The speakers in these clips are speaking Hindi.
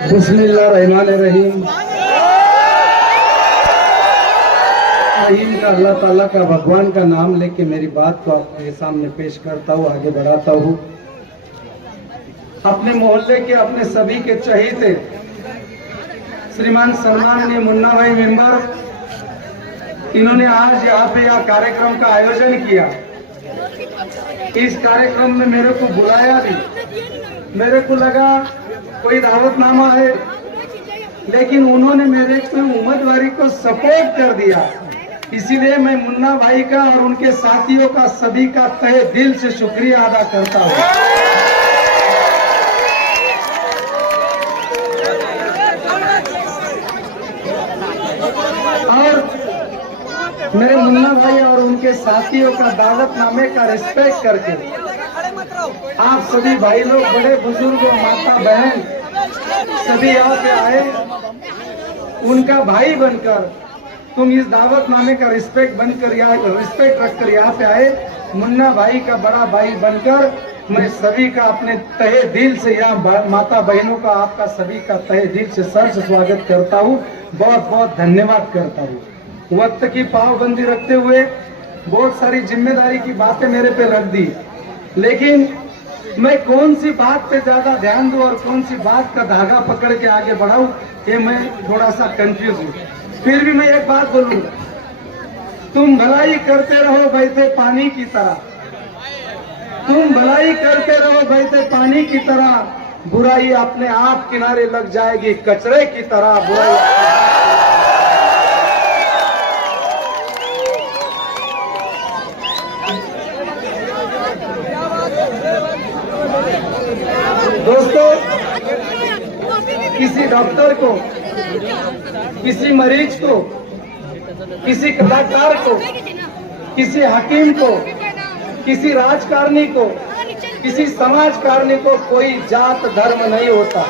बिस्मिल्लाहिर्रहमानिर्रहीम। का अल्लाह ताला का भगवान का नाम लेके मेरी बात को आपके सामने पेश करता हूँ, आगे बढ़ाता हूँ। अपने मोहल्ले के अपने सभी के चहीते श्रीमान सलमान ने मुन्ना भाई मेंबर, इन्होंने आज यहाँ पे यह कार्यक्रम का आयोजन किया। इस कार्यक्रम में मेरे को बुलाया भी, मेरे को लगा कोई दावतनामा है, लेकिन उन्होंने मेरे को उम्मीदवारी को सपोर्ट कर दिया। इसीलिए मैं मुन्ना भाई का और उनके साथियों का सभी का तहे दिल से शुक्रिया अदा करता हूँ। और मेरे मुन्ना भाई और उनके साथियों का दावतनामे का रिस्पेक्ट करके आप सभी भाई लोग, बड़े बुजुर्ग, माता बहन सभी यहाँ पे आए। उनका भाई बनकर तुम इस दावतनामे का रिस्पेक्ट रखकर यहाँ पे आए। मुन्ना भाई का बड़ा भाई बनकर मैं सभी का अपने तहे दिल से, यहाँ माता बहनों का, आपका सभी का तहे दिल से सर से स्वागत करता हूँ। बहुत बहुत धन्यवाद करता हूँ। वक्त की पाबंदी रखते हुए बहुत सारी जिम्मेदारी की बातें मेरे पे रख दी, लेकिन मैं कौन सी बात पे ज्यादा ध्यान दूं और कौन सी बात का धागा पकड़ के आगे बढ़ाऊं, ये मैं थोड़ा सा कंफ्यूज हूँ। फिर भी मैं एक बात बोलूंगा, तुम भलाई करते रहो बहते पानी की तरह, तुम भलाई करते रहो बहते पानी की तरह, बुराई अपने आप किनारे लग जाएगी कचरे की तरह। बुराई दोस्तों, किसी डॉक्टर को, किसी मरीज को, किसी कलाकार को, किसी हकीम को, किसी राजकारणी को, किसी समाजकारणी को कोई जात धर्म नहीं होता।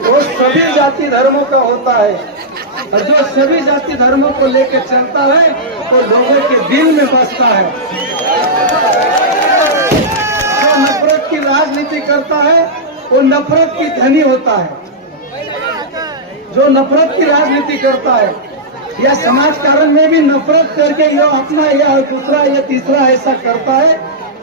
वो सभी जाति धर्मों का होता है, और जो सभी जाति धर्मों को लेकर चलता है वो लोगों के दिल में बसता है। जो नफरत की राजनीति करता है वो नफरत की धनी होता है। जो नफरत की राजनीति करता है या समाजकारण में भी नफरत करके ये अपना या दूसरा या तीसरा ऐसा करता है,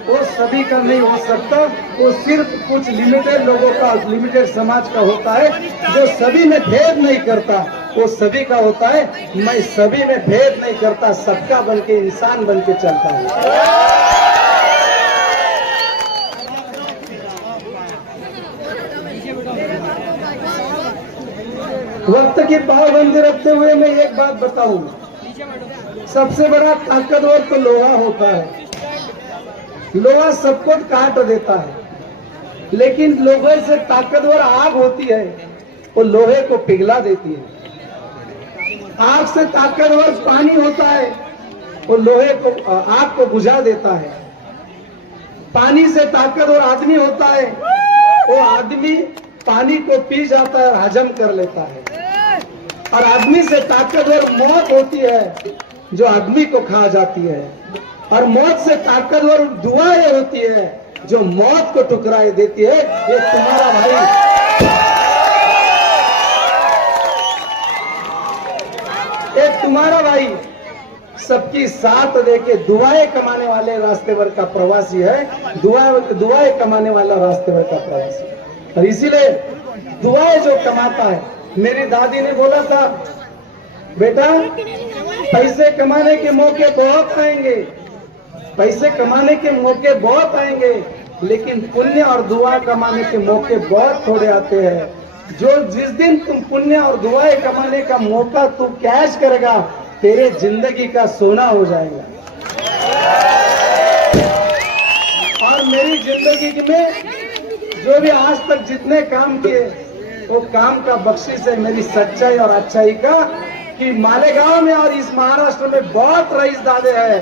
वो सभी का नहीं हो सकता। वो सिर्फ कुछ लिमिटेड लोगों का, लिमिटेड समाज का होता है। जो सभी में भेद नहीं करता वो सभी का होता है। मैं सभी में भेद नहीं करता, सबका बन के, इंसान बन के चलता हूँ। वक्त की पाबंदी रखते हुए मैं एक बात बताऊं, सबसे बड़ा ताकतवर तो लोहा होता है। लोहा सबको काट देता है, लेकिन लोहे से ताकतवर आग होती है, वो लोहे को पिघला देती है। आग से ताकतवर पानी होता है, वो लोहे को, आग को बुझा देता है। पानी से ताकतवर आदमी होता है, वो आदमी पानी को पी जाता है और हजम कर लेता है। और आदमी से ताकतवर मौत होती है, जो आदमी को खा जाती है। और मौत से ताकतवर दुआएं होती है, जो मौत को ठुकराए देती है। ये तुम्हारा भाई, एक तुम्हारा भाई सबकी साथ देके दुआएं कमाने वाले रास्ते भर का प्रवासी है। दुआएं कमाने वाला रास्ते भर का प्रवासी, और इसीलिए दुआएं जो कमाता है। मेरी दादी ने बोला था, बेटा पैसे कमाने के मौके बहुत आएंगे, पैसे कमाने के मौके बहुत आएंगे, लेकिन पुण्य और दुआ कमाने के मौके बहुत थोड़े आते हैं। जो जिस दिन तुम पुण्य और दुआएं कमाने का मौका तू कैश करेगा, तेरे जिंदगी का सोना हो जाएगा। और मेरी जिंदगी में जो भी आज तक जितने काम किए, वो काम का बख्शिश है मेरी सच्चाई और अच्छाई का, कि मालेगांव में और इस महाराष्ट्र में बहुत रईसदादे हैं,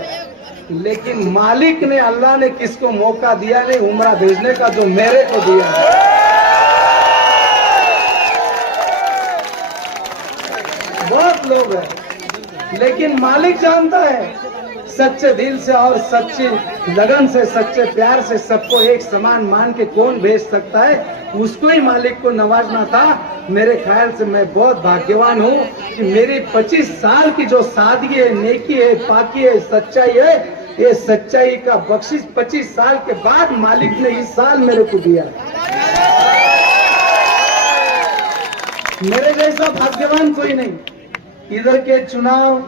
लेकिन मालिक ने, अल्लाह ने किसको मौका दिया नहीं उम्रा भेजने का, जो मेरे को दिया है। बहुत लोग हैं, लेकिन मालिक जानता है सच्चे दिल से और सच्ची लगन से, सच्चे प्यार से सबको एक समान मान के कौन भेज सकता है? उसको ही मालिक को नवाजना था। मेरे ख्याल से मैं बहुत भाग्यवान हूँ कि मेरी 25 साल की जो सादगी है, नेकी है, पाकी है, सच्चाई है, ये सच्चाई का बख्शिश 25 साल के बाद मालिक ने इस साल मेरे को दिया। मेरे जैसा भाग्यवान कोई नहीं। इधर के चुनाव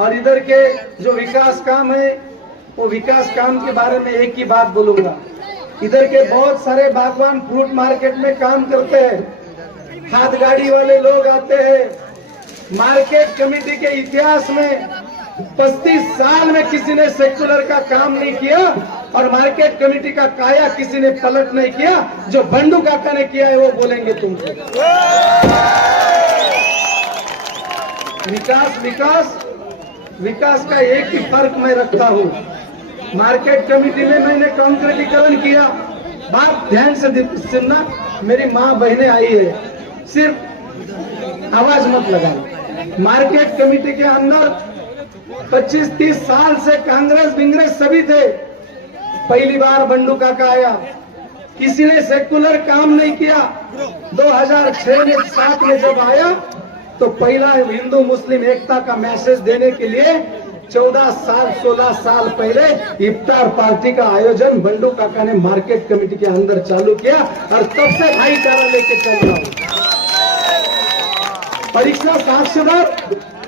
और इधर के जो विकास काम है, वो विकास काम के बारे में एक ही बात बोलूंगा। इधर के बहुत सारे बागवान फ्रूट मार्केट में काम करते हैं, हाथ गाड़ी वाले लोग आते हैं। मार्केट कमेटी के इतिहास में 35 साल में किसी ने सेक्युलर का काम नहीं किया और मार्केट कमेटी का काया किसी ने पलट नहीं किया। जो बंडू काका ने किया है वो बोलेंगे तुमको। विकास विकास विकास का एक ही फर्क मैं रखता हूँ। मार्केट कमेटी में मैंने कंक्रीटीकरण किया। बात ध्यान से सुनना, मेरी माँ बहनें आई है, सिर्फ आवाज मत लगाए। मार्केट कमेटी के अंदर 25-30 साल से कांग्रेस बिंग्रेस सभी थे। पहली बार बंडू काका आया, किसी ने सेकुलर काम नहीं किया। 2006 में 7 में जब आया तो पहला हिंदू मुस्लिम एकता का मैसेज देने के लिए 16 साल पहले इफ्तार पार्टी का आयोजन बंडू काका ने मार्केट कमेटी के अंदर चालू किया और तब से भाईचारा लेके चल रहा हूं। परीक्षा साक्षीदार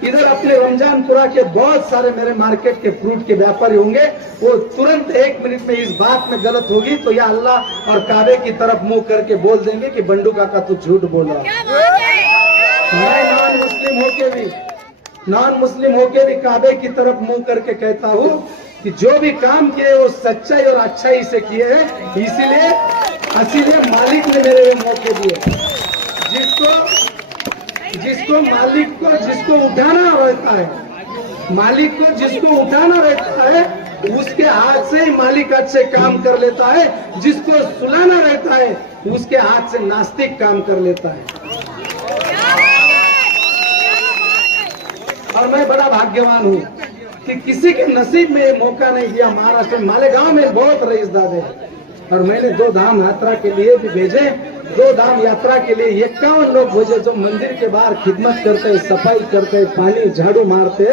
इधर अपने रमजानपुरा के बहुत सारे मेरे मार्केट के फ्रूट के व्यापारी होंगे, वो तुरंत 1 मिनट में इस बात में गलत होगी तो या अल्लाह और काबे की तरफ मुंह करके बोल देंगे कि बंडू काका तू झूठ बोल रहा है। मैं नॉन मुस्लिम होके भी काबे की तरफ मुंह करके कहता हूँ कि जो भी काम किए वो सच्चाई और अच्छाई से किए हैं, इसीलिए मालिक ने मेरे मौके दिए। जिसको मालिक को जिसको उठाना रहता है, मालिक को जिसको उठाना रहता है उसके हाथ से ही मालिक अच्छे काम कर लेता है। जिसको सुलाना रहता है उसके हाथ से नास्तिक काम कर लेता है। और मैं बड़ा भाग्यवान हूँ कि किसी के नसीब में ये मौका नहीं दिया। महाराष्ट्र में मालेगांव में बहुत रईसदादे हैं और मैंने 2 धाम यात्रा के लिए भी भेजे। 2 धाम यात्रा के लिए 51 लोग भेजे जो मंदिर के बाहर खिदमत करते, सफाई करते, पानी झाड़ू मारते।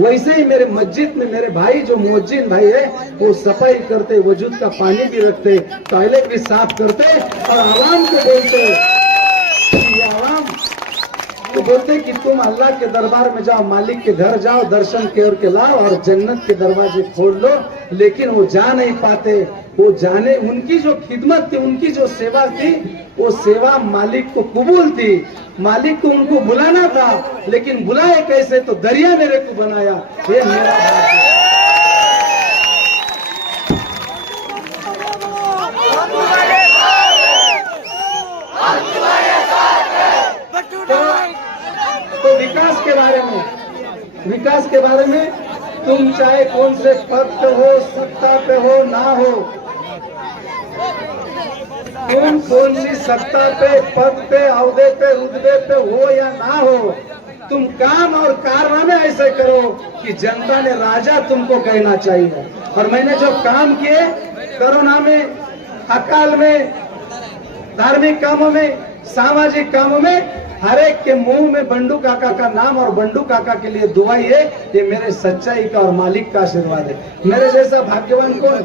वैसे ही मेरे मस्जिद में मेरे भाई जो मुअज्जिन भाई है वो सफाई करते, वजूद का पानी भी रखते, टॉयलेट भी साफ करते और आवाम को बोलते तो बोलते कि तुम अल्लाह के दरबार में जाओ, मालिक के घर जाओ, दर्शन के लाओ और जन्नत के दरवाजे खोल लो। लेकिन वो जा नहीं पाते। वो जाने उनकी जो खिदमत थी, उनकी जो सेवा थी, वो सेवा मालिक को कबूल थी। मालिक को उनको बुलाना था, लेकिन बुलाए कैसे? तो दरिया मेरे को बनाया। ये मेरा तो विकास के बारे में तुम चाहे कौन से पद पे हो, सत्ता पे हो ना हो, तुम कौन सी सत्ता पे, पद पे, अहदे पे, रुतबे पे हो या ना हो, तुम काम और कारनामे ऐसे करो कि जनता ने राजा तुमको कहना चाहिए। और मैंने जो काम किए कोरोना में, अकाल में, धार्मिक कामों में, सामाजिक कामों में, हर एक के मुंह में बंडू काका का नाम और बंडू काका के लिए दुआ ही है। ये मेरे सच्चाई का और मालिक का आशीर्वाद है। मेरे जैसा भाग्यवान कौन?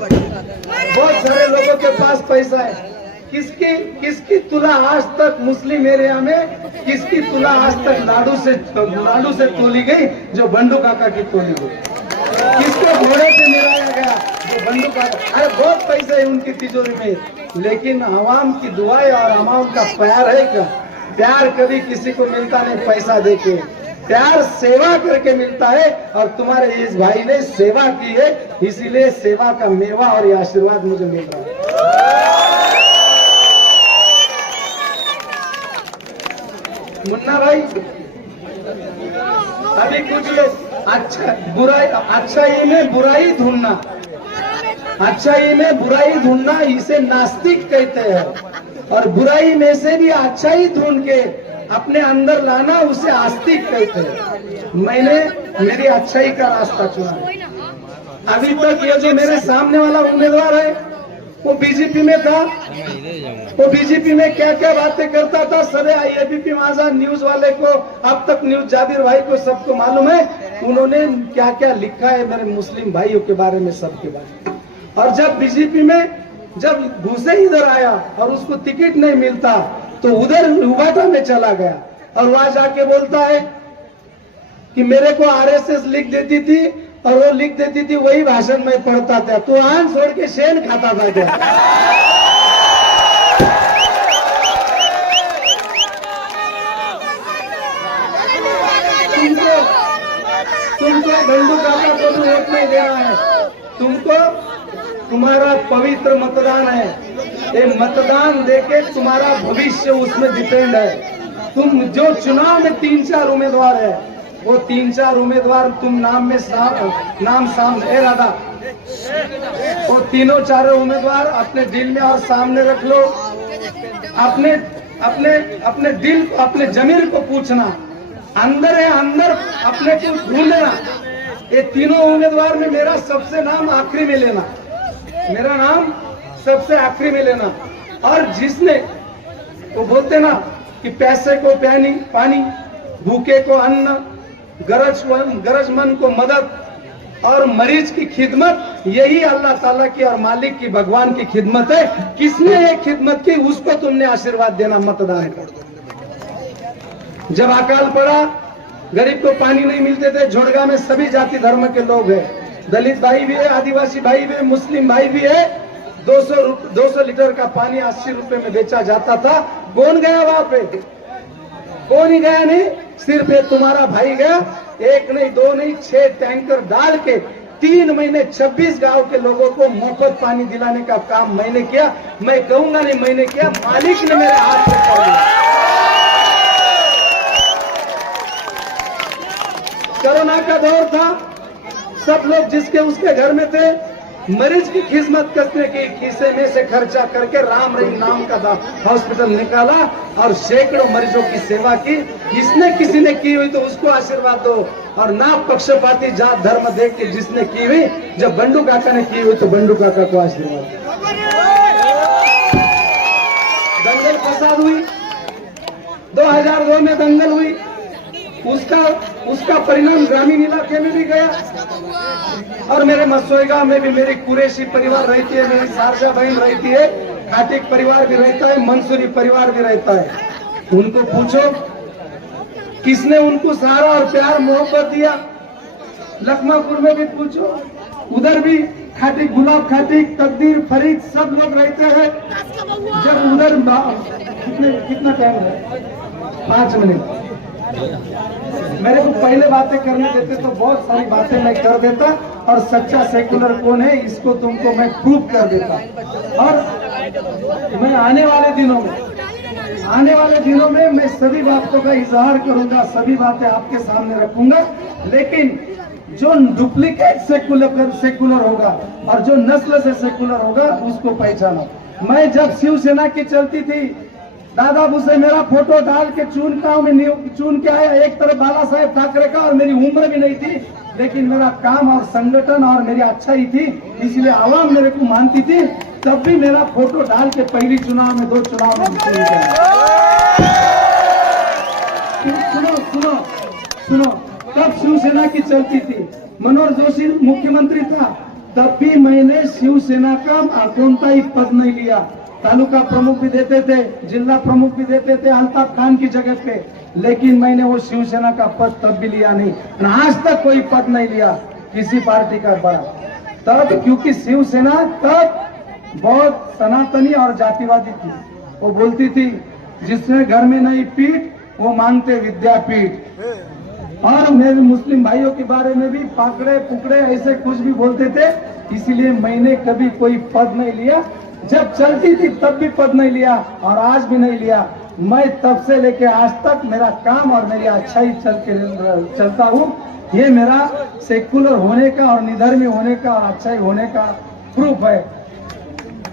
बहुत सारे लोगों के पास पैसा है। किसकी तुला आज तक मुस्लिम एरिया में, किसकी तुला आज तक नाडू से तोली गई जो बंडू काका की तोली गई? किसको घोड़े से मिलाया गया जो बंडू काका? अरे बहुत पैसा है उनकी तिजोरी में, लेकिन आवाम की दुआएं और आवाम का प्यार है क्या? प्यार कभी किसी को मिलता नहीं पैसा देके, प्यार सेवा करके मिलता है। और तुम्हारे इस भाई ने सेवा की है, इसीलिए सेवा का मेवा और ये आशीर्वाद मुझे मिल रहा है। मुन्ना भाई, अभी कुछ लोग अच्छाई में बुराई ढूंढना, अच्छाई में बुराई ढूंढना इसे नास्तिक कहते हैं। और बुराई में से भी अच्छाई ढूंढ के अपने अंदर लाना उसे आस्तिक कहते हैं। मैंने मेरी अच्छाई का रास्ता चुना। अभी तक ये जो मेरे सामने वाला उम्मीदवार है वो बीजेपी में था, वो बीजेपी में क्या क्या बातें करता था सरे एबीपी माझा न्यूज वाले को, अब तक न्यूज जाबिर भाई को सबको मालूम है उन्होंने क्या क्या लिखा है मेरे मुस्लिम भाइयों के बारे में, सबके बारे में। और जब बीजेपी में जब घुसे इधर आया और उसको टिकट नहीं मिलता तो उधर उबाटा में चला गया और वहां जाके बोलता है कि मेरे को आरएसएस लिख देती थी और वो लिख देती थी वही भाषण में पढ़ता था, तो आन छोड़ के शेन खाता था क्या? तुमको बंधु काका को भी वोट नहीं देना है, तुमको तुम्हारा पवित्र मतदान है, ये मतदान देके तुम्हारा भविष्य उसमें डिपेंड है। तुम जो चुनाव में 3-4 उम्मीदवार है वो 3-4 उम्मीदवार तुम नाम में नाम सामने दादा, वो तीनों चारों उम्मीदवार अपने दिल में और सामने रख लो, अपने अपने अपने दिल को अपने जमीर को पूछना, अंदर है अंदर अपने को ढूंढना। ये तीनों उम्मीदवार में मेरा सबसे नाम आखिरी में लेना, मेरा नाम सबसे आखिरी में लेना। और जिसने वो बोलते ना कि पैसे को पानी, भूखे को अन्न, गरजमंद को मदद और मरीज की खिदमत, यही अल्लाह ताला की और मालिक की भगवान की खिदमत है। किसने ये खिदमत की उसको तुमने आशीर्वाद देना मतदान कर। जब अकाल पड़ा, गरीब को पानी नहीं मिलते थे, झोड़गा में सभी जाति धर्म के लोग हैं, दलित भाई भी है, आदिवासी भाई भी है, मुस्लिम भाई भी है। 200 लीटर का पानी 80 रुपए में बेचा जाता था। कौन गया वहां पे? कौन ही गया नहीं, सिर्फ ये तुम्हारा भाई गया। 1 नहीं 2 नहीं 6 टैंकर डाल के 3 महीने 26 गांव के लोगों को मुफ्त पानी दिलाने का काम मैंने किया। मैं कहूंगा नहीं मैंने किया, मालिक ने मेरे हाथ में कर दिया। कोरोना का दौर था, सब लोग जिसके उसके घर में थे, मरीज की खिदमत करने के खीसे में से खर्चा करके राम रहीम नाम का हॉस्पिटल निकाला और सैकड़ों मरीजों की सेवा की। जिसने किसी ने की हुई तो उसको आशीर्वाद दो, और ना पक्षपाती जात धर्म देख के जिसने की हुई, जब बंडू काका ने की हुई तो बंडू काका को आशीर्वाद दो। दंगल फसाद हुई, 2002 में दंगल हुई, उसका परिणाम ग्रामीण इलाके में भी गया। और मेरे मसोईगांव में भी मेरी कुरैशी परिवार रहती है, मेरी सारजा बहन रहती है, खाटिक परिवार भी रहता है, मंसूरी परिवार भी रहता है। उनको पूछो किसने उनको सहारा और प्यार मोहब्बत दिया। लखमापुर में भी पूछो, उधर भी खाटिक, गुलाब खाटिक, तकदीर, फरीद सब लोग रहते हैं। जब उधर कितना टाइम है? 5 मिनट। मेरे को पहले बातें करने देते तो बहुत सारी बातें मैं कर देता, और सच्चा सेकुलर कौन है इसको तुमको मैं प्रूव कर देता। और मैं आने वाले दिनों में मैं सभी बातों का इजहार करूंगा, सभी बातें आपके सामने रखूंगा। लेकिन जो डुप्लीकेट सेकुलर होगा और जो नस्ल से सेकुलर होगा उसको पहचानो। मैं जब शिवसेना की चलती थी, दादा से मेरा फोटो डाल के चुन के आया, एक तरफ बाला साहेब ठाकरे का, और मेरी उम्र भी नहीं थी, लेकिन मेरा काम और संगठन और मेरी अच्छाई थी, इसलिए आवाम मेरे को मानती थी। तब भी मेरा फोटो डाल के पहली चुनाव में 2 चुनाव में सुनो, तब शिवसेना की चलती थी, मनोहर जोशी मुख्यमंत्री था, तब भी मैंने शिवसेना का कोणताही पद नहीं लिया। तालुका प्रमुख भी देते थे, जिला प्रमुख भी देते थे अल्ताफ खान की जगह पे, लेकिन मैंने वो शिवसेना का पद तब भी लिया नहीं। आज तक कोई पद नहीं लिया किसी पार्टी का बड़ा, तब क्योंकि शिवसेना तब बहुत सनातनी और जातिवादी थी। वो बोलती थी जिसने घर में नहीं पीठ वो मांगते विद्यापीठ। और मेरे मुस्लिम भाइयों के बारे में भी पाकड़े पुकड़े ऐसे कुछ भी बोलते थे, इसलिए मैंने कभी कोई पद नहीं लिया। जब चलती थी तब भी पद नहीं लिया और आज भी नहीं लिया। मैं तब से लेके आज तक मेरा काम और मेरी अच्छाई चलता हूँ। ये मेरा सेकुलर होने का और निधर्मी होने का और अच्छाई होने का प्रूफ है।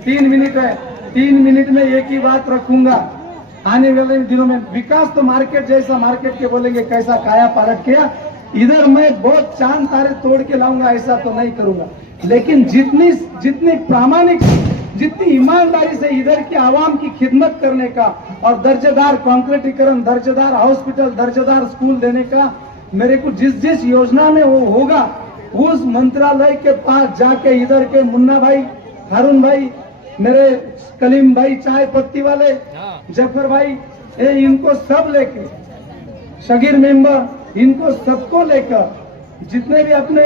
3 मिनट है, 3 मिनट में एक ही बात रखूंगा। आने वाले दिनों में विकास तो मार्केट जैसा, मार्केट के बोलेंगे कैसा काया पलट किया, इधर मैं बहुत चांद तारे तोड़ के लाऊंगा ऐसा तो नहीं करूंगा, लेकिन जितनी प्रामाणिक, जितनी ईमानदारी से इधर की आवाम की खिदमत करने का और दर्जेदार कंक्रीटीकरण, दर्जेदार हॉस्पिटल, दर्जेदार स्कूल देने का मेरे को जिस योजना में वो होगा, उस मंत्रालय के पास जाके इधर के मुन्ना भाई, हारून भाई, मेरे कलीम भाई चाय पत्ती वाले, जफर भाई, इनको सब लेके, शगीर मेंबर, इनको सबको लेकर, जितने भी अपने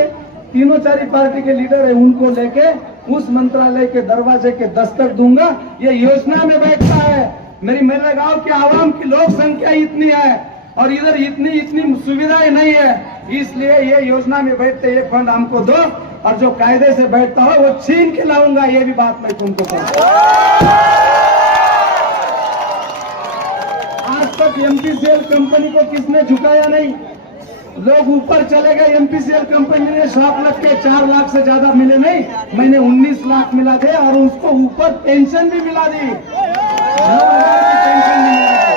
तीनों चारी पार्टी के लीडर है उनको लेके उस मंत्रालय के दरवाजे के दस्तक दूंगा। ये योजना में बैठता है। मेरे गांव के आवाम की लोक संख्या इतनी है और इधर इतनी सुविधाएं नहीं है, इसलिए ये योजना में बैठते, ये फंड हमको दो, और जो कायदे से बैठता हो वो छीन के लाऊंगा, ये भी बात मैं तुमको कहूँ। आज तक एमपीसीएल कंपनी को किसने झुकाया नहीं, लोग ऊपर चले गए। एमपीसीएल कंपनी ने 7 लाख के 4 लाख से ज्यादा मिले नहीं, मैंने 19 लाख मिला थे और उसको ऊपर पेंशन भी मिला दी, 9,000 की पेंशन भी मिला दी।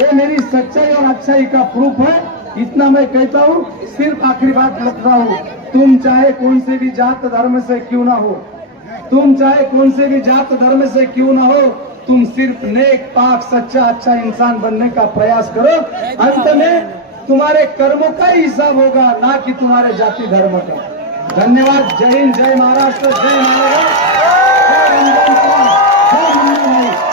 ये मेरी सच्चाई और अच्छाई का प्रूफ है। इतना मैं कहता हूँ। सिर्फ आखिरी बात लगता हूँ, तुम चाहे कौन से भी जात धर्म से क्यों ना हो, तुम चाहे कौन से भी जात धर्म से क्यों ना हो, तुम सिर्फ नेक पाक सच्चा अच्छा इंसान बनने का प्रयास करो। अंत में तुम्हारे कर्मों का ही हिसाब होगा, ना कि तुम्हारे जाति धर्म का। धन्यवाद। जय हिंद, जय महाराष्ट्र, जय महाराष्ट्र, जय मुन्ना भाई।